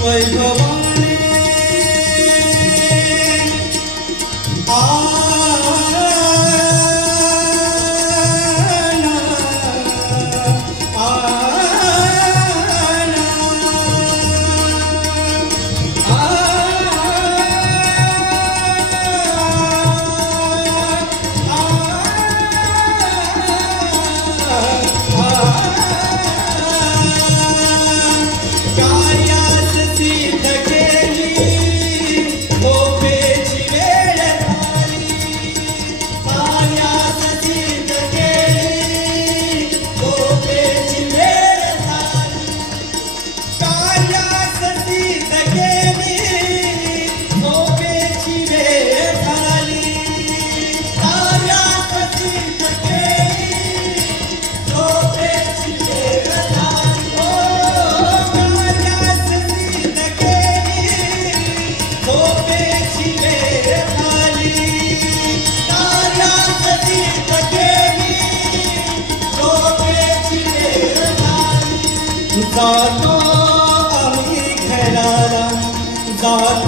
সময় ভবানী গাতো আমি ঘেরারা গাতো